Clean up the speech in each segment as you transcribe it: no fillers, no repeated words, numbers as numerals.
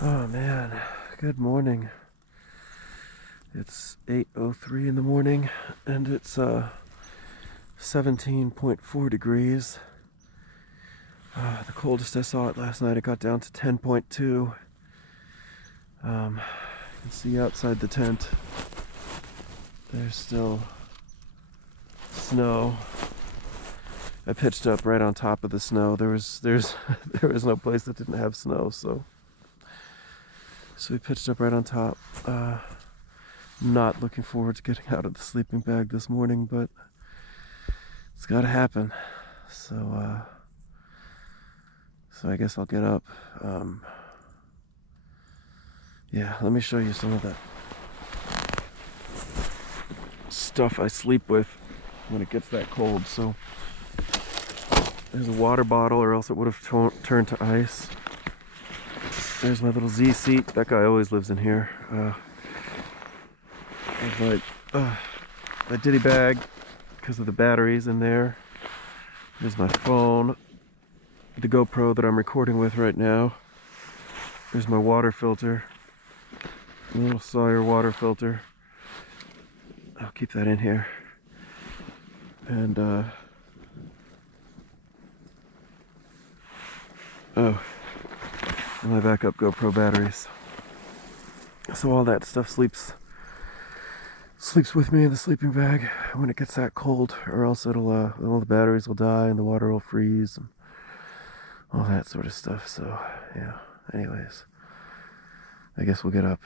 Oh man, good morning. It's 8:03 in the morning and it's 17.4 degrees. The coldest I saw it last night, it got down to 10.2. You can see outside the tent there's still snow. I pitched up right on top of the snow. There was no place that didn't have snow, so we pitched up right on top. Not looking forward to getting out of the sleeping bag this morning, but it's got to happen. So I guess I'll get up. Yeah, let me show you some of the stuff I sleep with when it gets that cold. So there's a water bottle, or else it would have turned to ice. There's my little Z seat. That guy always lives in here. There's my ditty bag because of the batteries in there. There's my phone, the GoPro that I'm recording with right now. There's my water filter, a little Sawyer water filter. I'll keep that in here. And and my backup GoPro batteries. So all that stuff sleeps with me in the sleeping bag when it gets that cold, or else it'll all the batteries will die and the water will freeze and all that sort of stuff. So yeah, anyways, I guess we'll get up.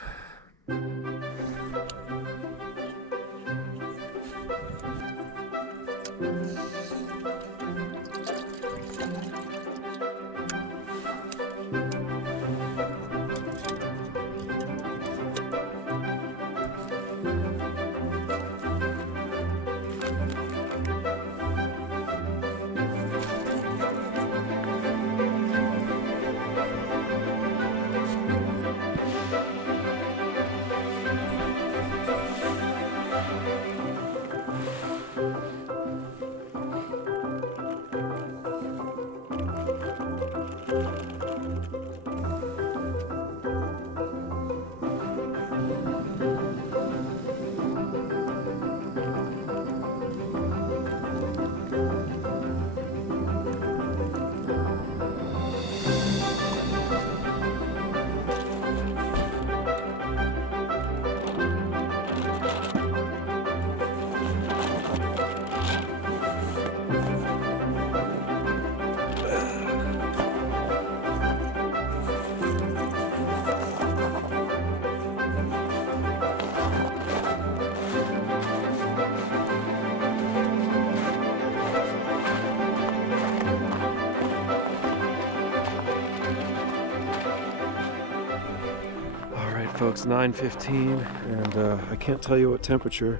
Folks, 9:15, and I can't tell you what temperature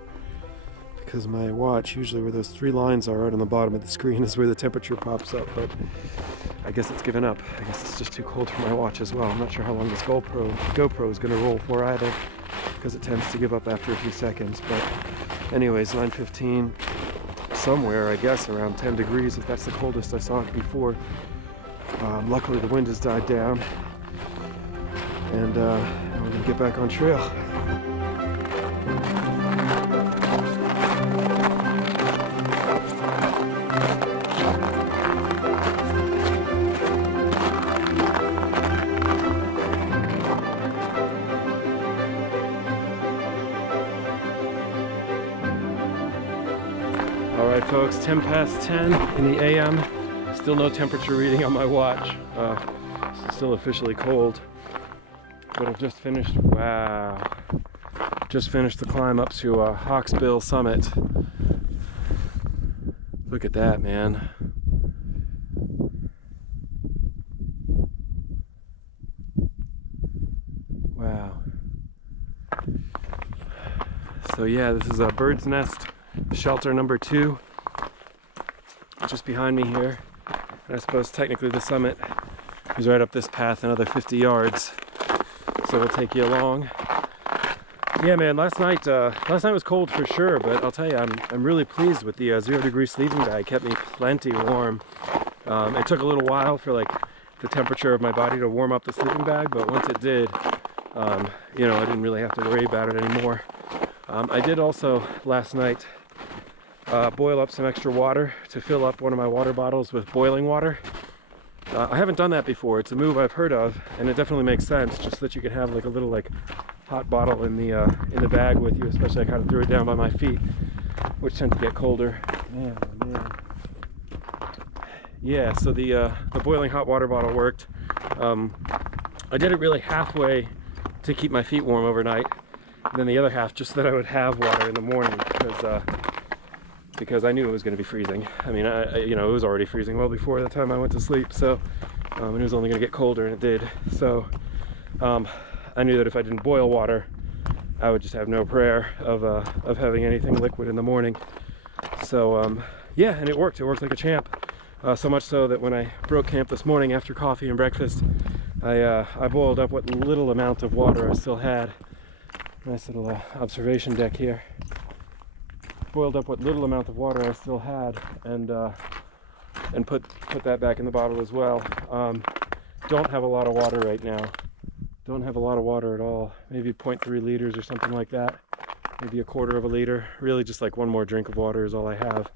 because my watch, usually where those three lines are right on the bottom of the screen, is where the temperature pops up, but I guess it's given up. I guess it's just too cold for my watch as well. I'm not sure how long this GoPro is going to roll for either, because it tends to give up after a few seconds. But anyways, 9:15, somewhere I guess around 10 degrees, if that's the coldest I saw it before. Luckily the wind has died down, and we're gonna get back on trail. All right, folks, 10 past 10 in the AM. Still no temperature reading on my watch. It's still officially cold. But I've just finished, just finished the climb up to Hawksbill Summit. Look at that, man. Wow. So yeah, this is a bird's nest shelter number 2, just behind me here. And I suppose technically the summit is right up this path, another 50 yards. So we'll take you along. Yeah, man, last night was cold for sure, but I'll tell you, I'm really pleased with the 0 degree sleeping bag. It kept me plenty warm. It took a little while for like the temperature of my body to warm up the sleeping bag, but once it did, you know, I didn't really have to worry about it anymore. I did also last night boil up some extra water to fill up one of my water bottles with boiling water. I haven't done that before. It's a move I've heard of, and it definitely makes sense, just that you can have like a little like hot bottle in the bag with you. Especially I kind of threw it down by my feet, which tend to get colder. Man, oh man. Yeah, so the boiling hot water bottle worked. I did it really halfway to keep my feet warm overnight, and then the other half just so that I would have water in the morning, because I knew it was going to be freezing. I mean, you know, it was already freezing well before the time I went to sleep, so and it was only going to get colder, and it did. So I knew that if I didn't boil water, I would just have no prayer of having anything liquid in the morning. So yeah, and it worked. It worked like a champ. So much so that when I broke camp this morning after coffee and breakfast, I boiled up what little amount of water I still had. Nice little observation deck here. Boiled up what little amount of water I still had, and put that back in the bottle as well. Don't have a lot of water right now. Don't have a lot of water at all. Maybe 0.3 liters or something like that. Maybe a quarter of a liter. Really just like one more drink of water is all I have.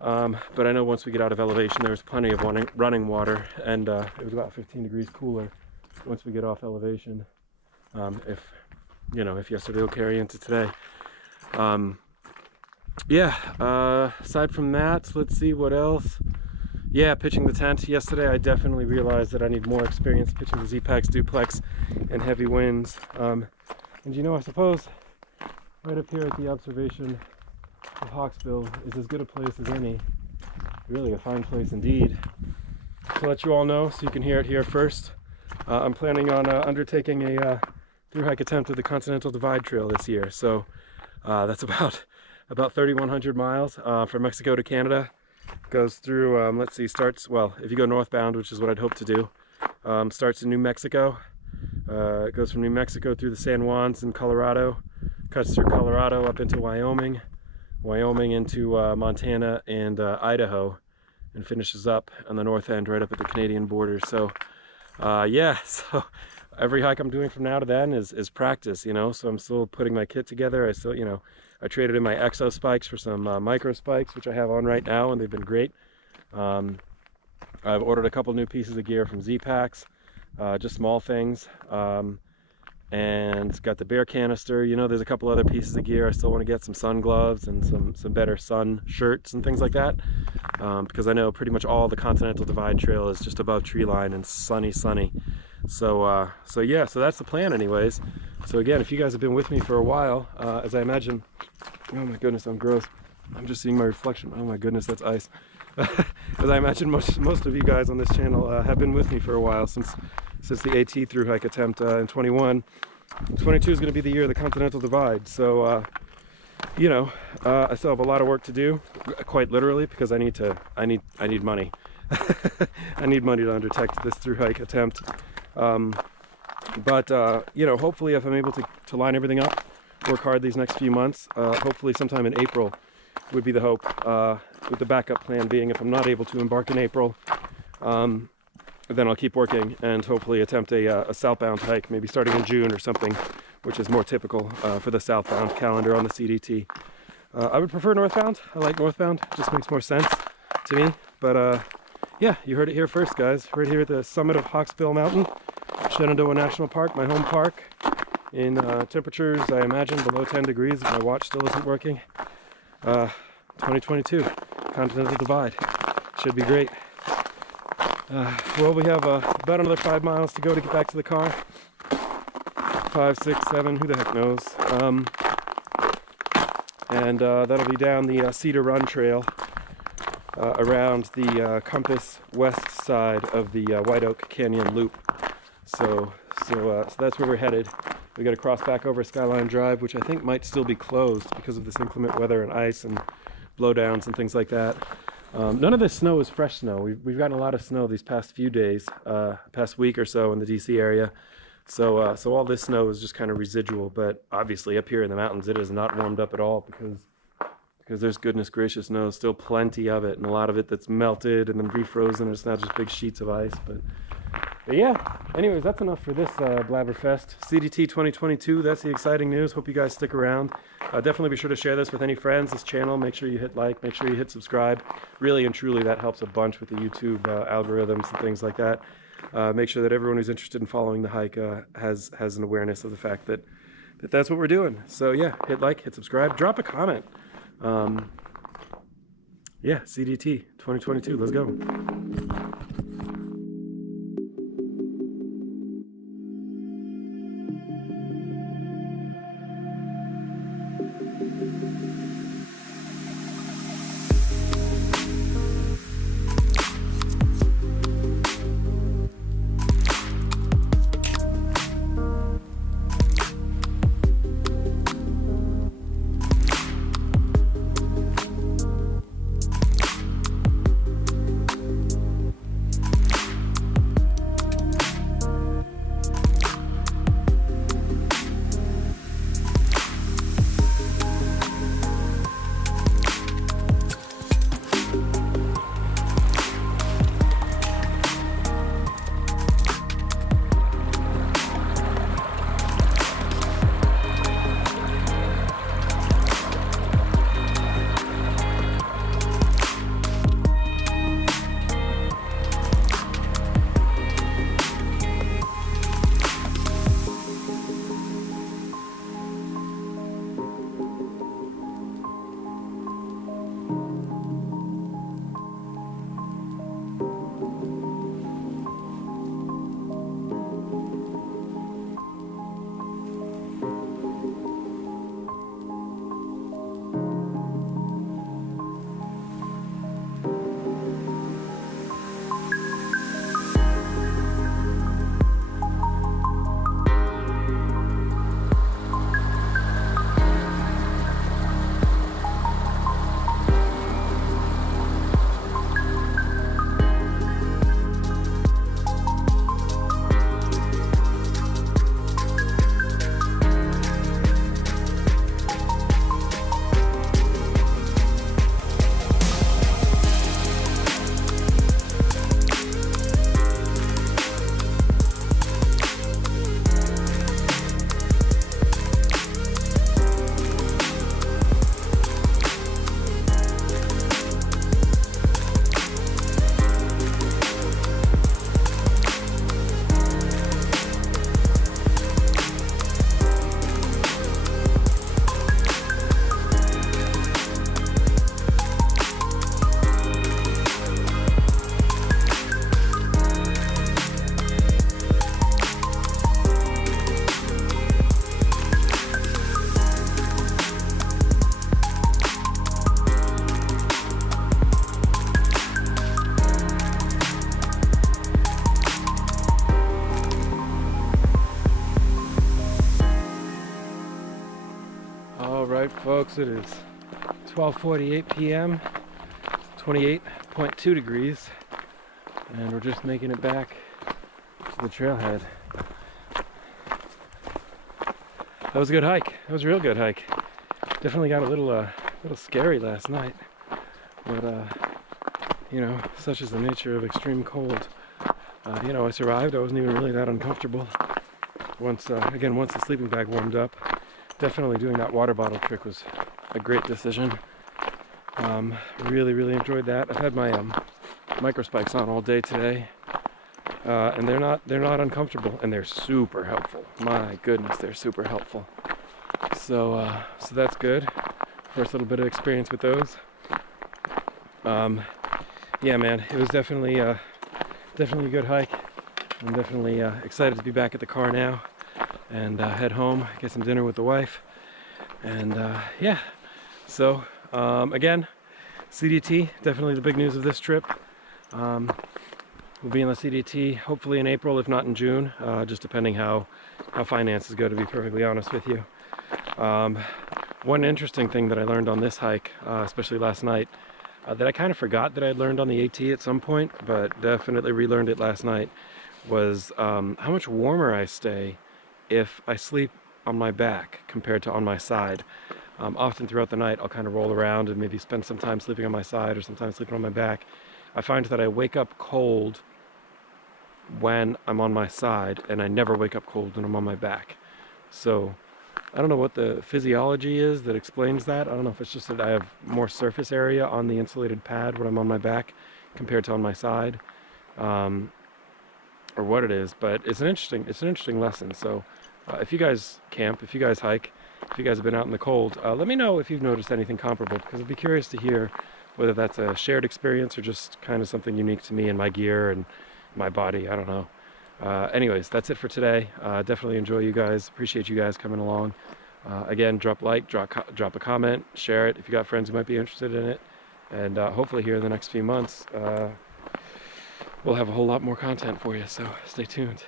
But I know once we get out of elevation, there's plenty of running water, and it was about 15 degrees cooler once we get off elevation. If yesterday will carry into today. Yeah, aside from that, let's see what else. Yeah, pitching the tent. Yesterday I definitely realized that I need more experience pitching the Zpacks duplex in heavy winds. And you know, I suppose right up here at the observation of Hawksbill is as good a place as any. Really a fine place indeed. To let you all know, so you can hear it here first, I'm planning on undertaking a thru-hike attempt of the Continental Divide Trail this year. So that's about 3,100 miles from Mexico to Canada. Goes through, let's see, starts, well, if you go northbound, which is what I'd hope to do, starts in New Mexico. It goes from New Mexico through the San Juans in Colorado, cuts through Colorado up into Wyoming into Montana and Idaho, and finishes up on the north end right up at the Canadian border. So yeah, so every hike I'm doing from now to then is practice, you know. So I'm still putting my kit together. I still, you know, I traded in my exo spikes for some microspikes, which I have on right now, and they've been great. I've ordered a couple new pieces of gear from Zpacks, just small things, and got the bear canister. You know, there's a couple other pieces of gear. I still want to get some sun gloves and some better sun shirts and things like that, because I know pretty much all the Continental Divide Trail is just above tree line and sunny. So yeah, so that's the plan anyways. So again, if you guys have been with me for a while, as I imagine, oh my goodness, I'm gross. I'm just seeing my reflection. Oh my goodness, that's ice. As I imagine most of you guys on this channel have been with me for a while, since the AT thru-hike attempt in 21. 22 is going to be the year of the Continental Divide. So you know, I still have a lot of work to do, quite literally, because I need money. I need money to undertake this thru-hike attempt. But you know, hopefully if I'm able to line everything up, work hard these next few months, hopefully sometime in April would be the hope, with the backup plan being if I'm not able to embark in April, then I'll keep working and hopefully attempt a southbound hike, maybe starting in June or something, which is more typical for the southbound calendar on the CDT. I would prefer northbound. I like northbound, it just makes more sense to me. But yeah, you heard it here first, guys. Right here at the summit of Hawksbill Mountain, Shenandoah National Park, my home park, in temperatures I imagine below 10 degrees if my watch still isn't working. 2022, Continental Divide. Should be great. Well, we have about another 5 miles to go to get back to the car. 5, 6, 7, who the heck knows. And that'll be down the Cedar Run Trail around the compass west side of the Whiteoak Canyon Loop. So that's where we're headed. We got to cross back over Skyline Drive, which I think might still be closed because of this inclement weather and ice and blowdowns and things like that. None of this snow is fresh snow. We've gotten a lot of snow these past few days, past week or so in the DC area. So all this snow is just kind of residual, but obviously up here in the mountains it is not warmed up at all because because there's, goodness gracious knows, still plenty of it, and a lot of it that's melted and then refrozen, and it's not just big sheets of ice. But yeah, anyways, that's enough for this Blabberfest. CDT 2022, that's the exciting news. Hope you guys stick around. Definitely be sure to share this with any friends, this channel. Make sure you hit like, make sure you hit subscribe. Really and truly, that helps a bunch with the YouTube algorithms and things like that. Make sure that everyone who's interested in following the hike has an awareness of the fact that that's what we're doing. So yeah, hit like, hit subscribe, drop a comment. Yeah, CDT 2022, let's go. Alright folks, it is 12:48 p.m. 28.2 degrees, and we're just making it back to the trailhead. That was a good hike. That was a real good hike. Definitely got a little scary last night, but you know, such is the nature of extreme cold. You know, I survived. I wasn't even really that uncomfortable. Once again, once the sleeping bag warmed up, definitely doing that water bottle trick was a great decision. Really enjoyed that. I've had my microspikes on all day today, and they're not uncomfortable, and they're super helpful. My goodness, they're super helpful. So that's good. First little bit of experience with those. Yeah, man, it was definitely a good hike. I'm definitely excited to be back at the car now and head home, get some dinner with the wife, and yeah. So again, CDT, definitely the big news of this trip. We'll be in the CDT hopefully in April, if not in June, just depending how finances go, to be perfectly honest with you. One interesting thing that I learned on this hike, especially last night, that I kind of forgot that I had learned on the AT at some point, but definitely relearned it last night, was how much warmer I stay if I sleep on my back compared to on my side. Often throughout the night I'll kind of roll around and maybe spend some time sleeping on my side or sometimes sleeping on my back. I find that I wake up cold when I'm on my side, and I never wake up cold when I'm on my back. So I don't know what the physiology is that explains that. I don't know if it's just that I have more surface area on the insulated pad when I'm on my back compared to on my side, or what it is. But it's an interesting lesson. So if you guys camp, if you guys hike, if you guys have been out in the cold, let me know if you've noticed anything comparable, because I'd be curious to hear whether that's a shared experience or just kind of something unique to me and my gear and my body. I don't know. Anyways, that's it for today. Definitely enjoy you guys. Appreciate you guys coming along. Again, drop a a comment, share it if you got friends who might be interested in it. And hopefully here in the next few months, we'll have a whole lot more content for you. So stay tuned.